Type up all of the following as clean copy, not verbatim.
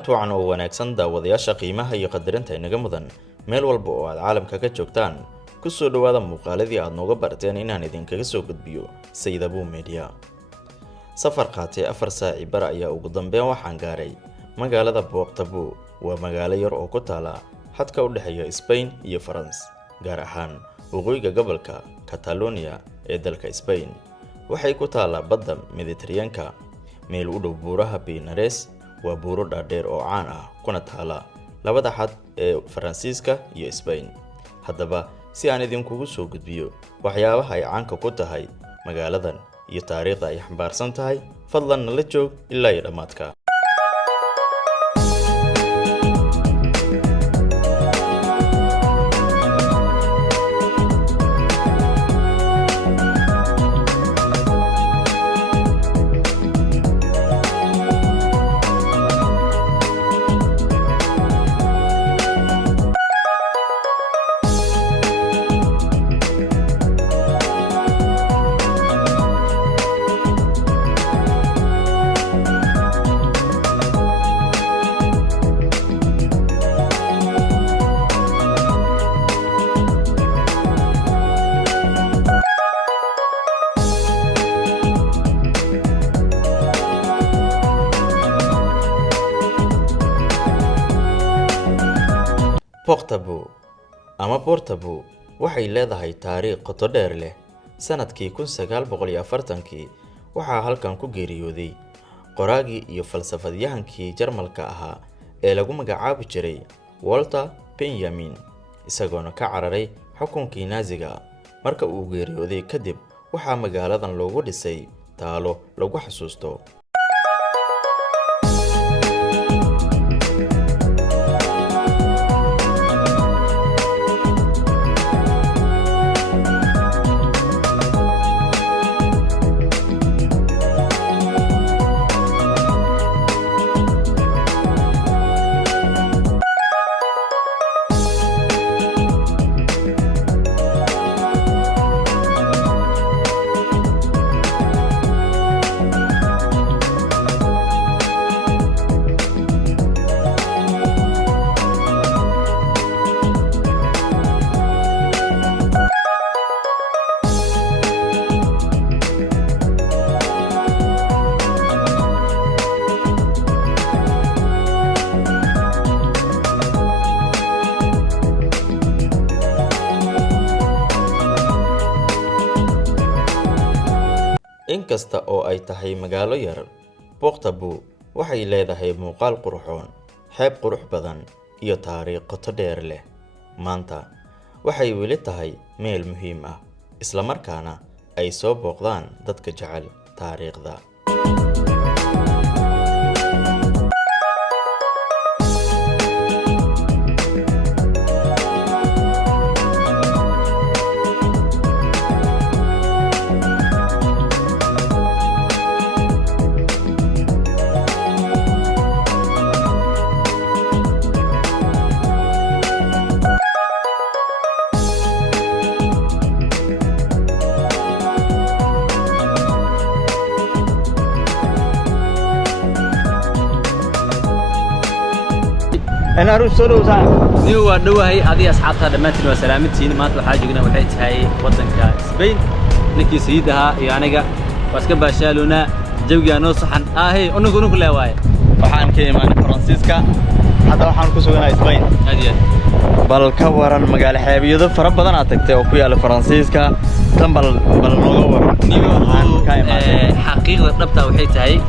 kulantu wacan oo wanaagsan daawadayaasha qiimaha iyo qadarinta inaga mudan meel walba oo aad caalamka ka joogtaan ku soo dhawaada muuqaaladii aad nooga barteen inaan idinkaga soo gudbiyo Sayid Abu Media. Safar qaatay 4 saac bar ayaa ugu dambeyn waxaan gaaray magaalada Portabo, waa magaalo yar oo ku taala xadka u dhaxeeya Spain iyo France, gaar ahaan waqooyiga gobolka Catalonia ee dalka Spain. Waxay ku taala badda Mediterranean-ka, meel u dhow buuraha Pinares, waa buuro dhaadheer oo caan ah kuna taala labada xad ee Faransiiska iyo Spain. Haddaba si aan idinkugu soo gudbiyo waxyaabaha ay caanka ku tahay magaaladan iyo taariikhda ay xambaarsan tahay, fadlan nala joog ilaa iyo dhamaadka. Portabo ama Portabo waxay leedahay taariikh qoto dheer leh. Sanadkii 1940kii waxaa halkan ku geeriyooday qoraagii iyo falsafadyahankii Jarmalka ahaa ee lagu magacaabi jiray Walter Benjamin, isagoona ka cararay xukunkii Naaziga. Marka uu geeriyooday kadib waxaa magaaladan loogu dhisay taalo lagu xasuusto. Inkasta oo ay tahay magaalo yar, Portabo waxay leedahay muuqaal qurxoon, xeeb qurux badan iyo taariikh qoto dheer leh. Maanta waxay weli tahay meel muhiim ah, isla markaana ay soo booqdaan dadka jecel taariikhda. أنا أروح سولو ساعة. نيو ودوهي هذه أصحابها دمتين وسلامتين ما تلو حاجة قلنا وحيت هاي وطن كاسبين نكي سيدها يعنيقا واسكبها شالونا جوجا نوصحن هي أنو كلها واي وحان كيمان فرانسيسكا حتى وحان كسوغنا إسبين هذه بل كوران مقال حيبيض فرب بدن أتكتي وكويا لفرانسيسكا تم بل نوغور نيو حقيقة ربطة وحيت هاي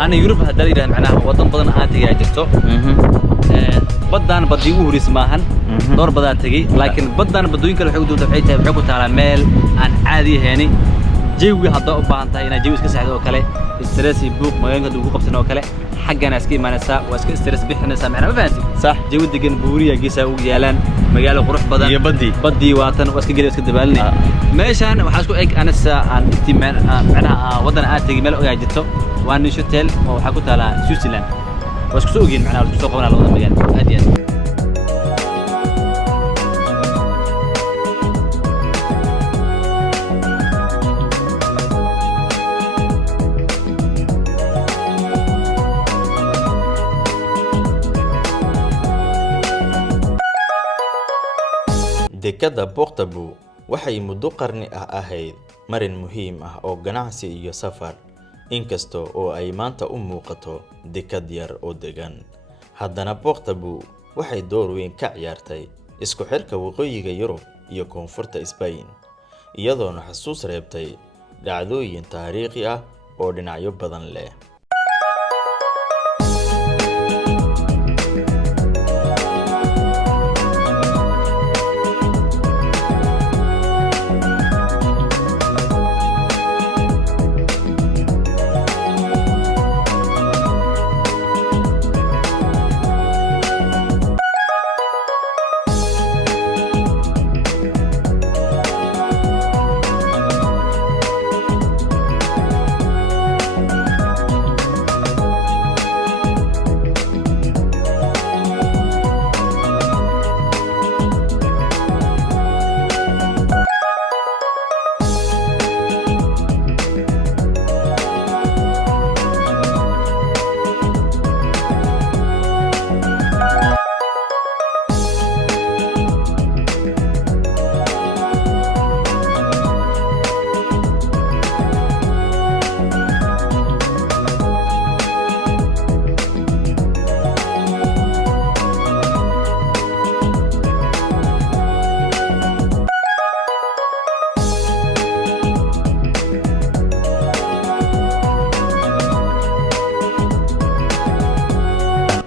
أنا يوروب هدالي ده معناها وطن بدن آتي جاجرتو بدان بدي وهريس ماهن دور بدان تجي لكن بدان بدوين كل حدود وحيتها بحكوا تعالى ميل عن عادي هني جوي هذا أبانتها هنا جوي إسكس عدو كله استرس يبوق ما ينقد وقوق بسنة وكله حق ناس كي ما نسا واسك استرس بيحنا سامعنا ما فهمتي صح جوي دقن بوريا جيسا وجالان مجال قروح بدان يبدي بدي وطن واسك جري واسك دبالني ماشان وحاسكو إيك أنا عن اهتمام معناها وطن آتي ميل وجاجته وأنا شوتيل وحكوا تعالى سويسرلاند واسكو سوقين معنا واسكو سوقنا على وطن مجال هادي dekadda Portable waxay muddo qarni ah ahayd marin muhiim ah oo ganacsi iyo safar, inkasta oo ay maanta u muuqato dekad yar oo degan. Haddana Portable waxay door weyn ka ciyaartay isku xirka waqooyiga Yurub iyo koonfurta Spain, iyadoona xasuus reebtay dhacdooyin taariikhi ah oo dhinacyo badan leh.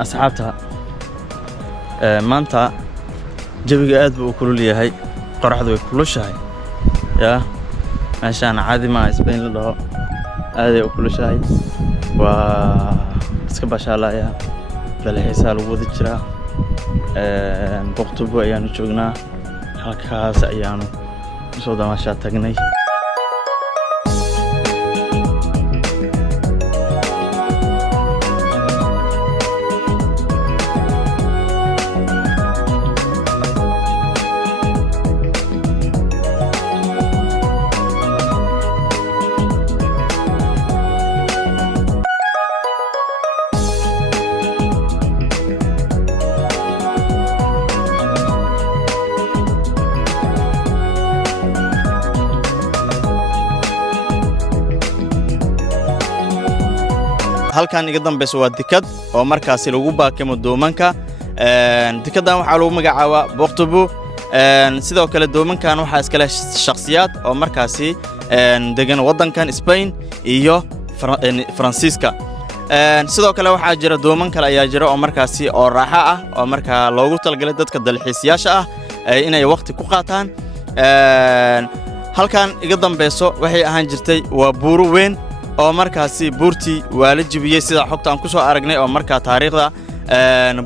asxaabta maanta jawiga aad buu u kulul yahay, qorraxdu way kulushahay yaa meeshaan caadi ma Spain la dhaho aad ay u kulushahay. waa iska bashaalaaya dalxiisaa lagu wada jiraa. Portable ayaanu joognaa, halkaas ayaanu soo damashaa tagnay. halkan iga dambayso waa dekad oo markaasi lagu baakimo doomanka. Dekadan waxaa lagu magacaabaa Portable. sidoo kale doomankan waxaa iska leh shakhsiyaad oo markaasi degan wadankan Spain iyo Faransiiska. sidoo kale waxaa jira dooman kale ayaa jira oo markaasi oo raaxo ah oo markaa loogu talagalay dadka dalxiisayaasha ah inay waqti ku qaataan. halkan iga dambayso waxay ahaan jirtay waa buuro weyn oo markaasi buurtii waa la jibiyay sida xogta aan ku soo aragnay oo markaa taariikhda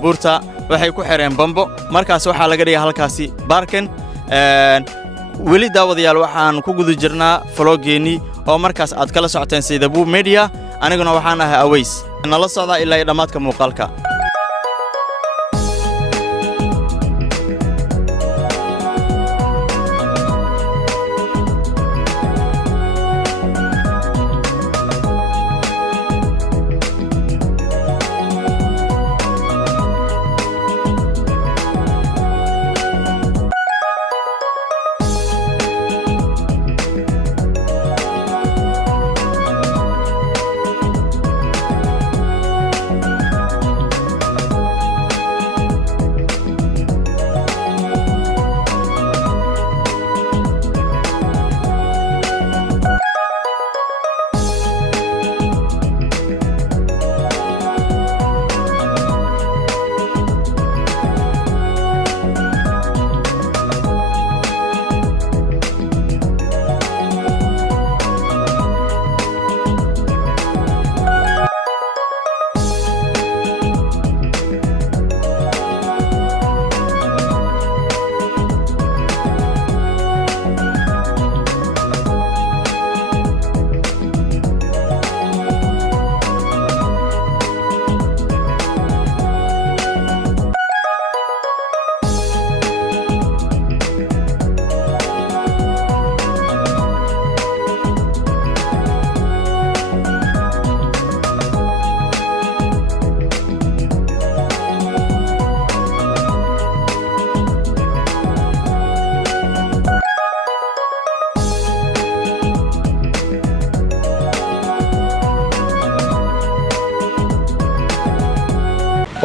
buurta waxay ku xireen bambo. markaas waxaa laga dhigay halkaasi baarkan. weli daawadayaal waxaan ku guda jirnaa vloggeeni oo markaas aad kala socoteen Saydabuu Media. aniguna waxaan ahay Aways, nala socda ilaa dhamaadka muuqaalka.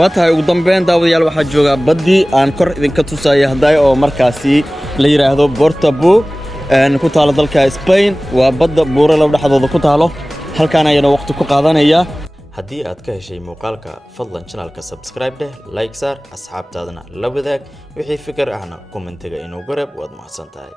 واتها ugu dambeyn daawadayaal waxa jooga badii aan kor idinka tusaayo haday oo markaasi la yiraahdo Portobou ku taalo dalka Spain waa badda buuro la dhaxdooda ku taalo halkaan ayana waqti ku qaadanaya haddii aad ka heshay muuqaalka fadlan channelka subscribe dheh like saar asxaabtaadana la wadaag wixii fikir ahna commentiga inuu garab waad mahadsantahay